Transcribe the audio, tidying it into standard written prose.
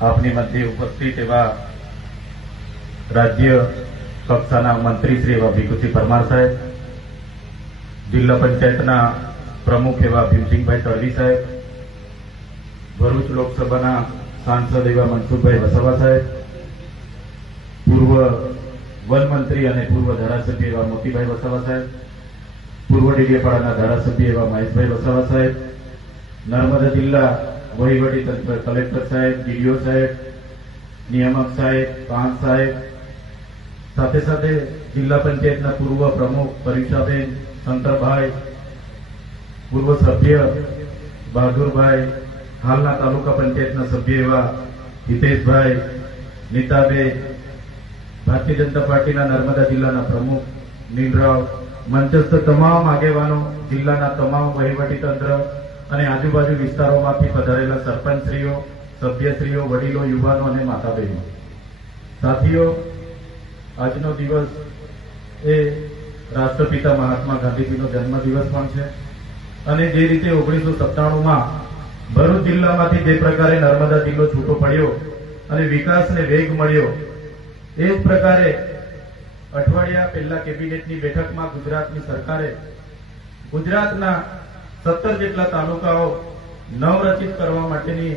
આપની મધ્ય ઉપસ્થિત એવા રાજ્ય કક્ષાના મંત્રી શ્રી એવા ભીખુસિંહ પરમાર સાહેબ, જિલ્લા પંચાયતના પ્રમુખ એવા ભીમસિંહભાઈ તડવી સાહેબ, ભરૂચ લોકસભાના સાંસદ એવા મનસુખભાઈ વસાવા સાહેબ, પૂર્વ વન મંત્રી અને પૂર્વ ધારાસભ્ય એવા મોતીભાઈ વસાવા સાહેબ, પૂર્વ ડેડિયાપાડાના ધારાસભ્ય એવા મહેશભાઈ વસાવા સાહેબ, નર્મદા જિલ્લા વહીવટી તંત્ર કલેક્ટર સાહેબ, ડીડીઓ સાહેબ, નિયામક સાહેબ, પાંચ સાહેબ, સાથે સાથે જિલ્લા પંચાયતના પૂર્વ પ્રમુખ પરીક્ષાબેન, શંકરભાઈ, પૂર્વ સભ્ય બહાદુરભાઈ, હાલના તાલુકા પંચાયતના સભ્ય એવા હિતેશભાઈ, નીતાબેન, ભારતીય જનતા પાર્ટીના નર્મદા જિલ્લાના પ્રમુખ નીલરાવ, મંચસ્થ તમામ આગેવાનો, જિલ્લાના તમામ વહીવટી તંત્ર અને આજુબાજુ વિસ્તારોમાંથી પધારેલા સરપંચશ્રીઓ, સભ્યશ્રીઓ, વડીલો, યુવાનો અને માતા બહેનો, સાથીઓ, આજનો દિવસ એ રાષ્ટ્રપિતા મહાત્મા ગાંધીજીનો જન્મદિવસ પણ છે અને જે રીતે 1997માં ભરૂચ જિલ્લામાંથી જે પ્રકારે નર્મદા જિલ્લો છૂટો પડ્યો અને વિકાસને વેગ મળ્યો, એ જ પ્રકારે અઠવાડિયા પહેલા કેબિનેટની બેઠકમાં ગુજરાતની સરકારે ગુજરાતના 17 જેટલા તાલુકાઓ નવરચિત કરવા માટેની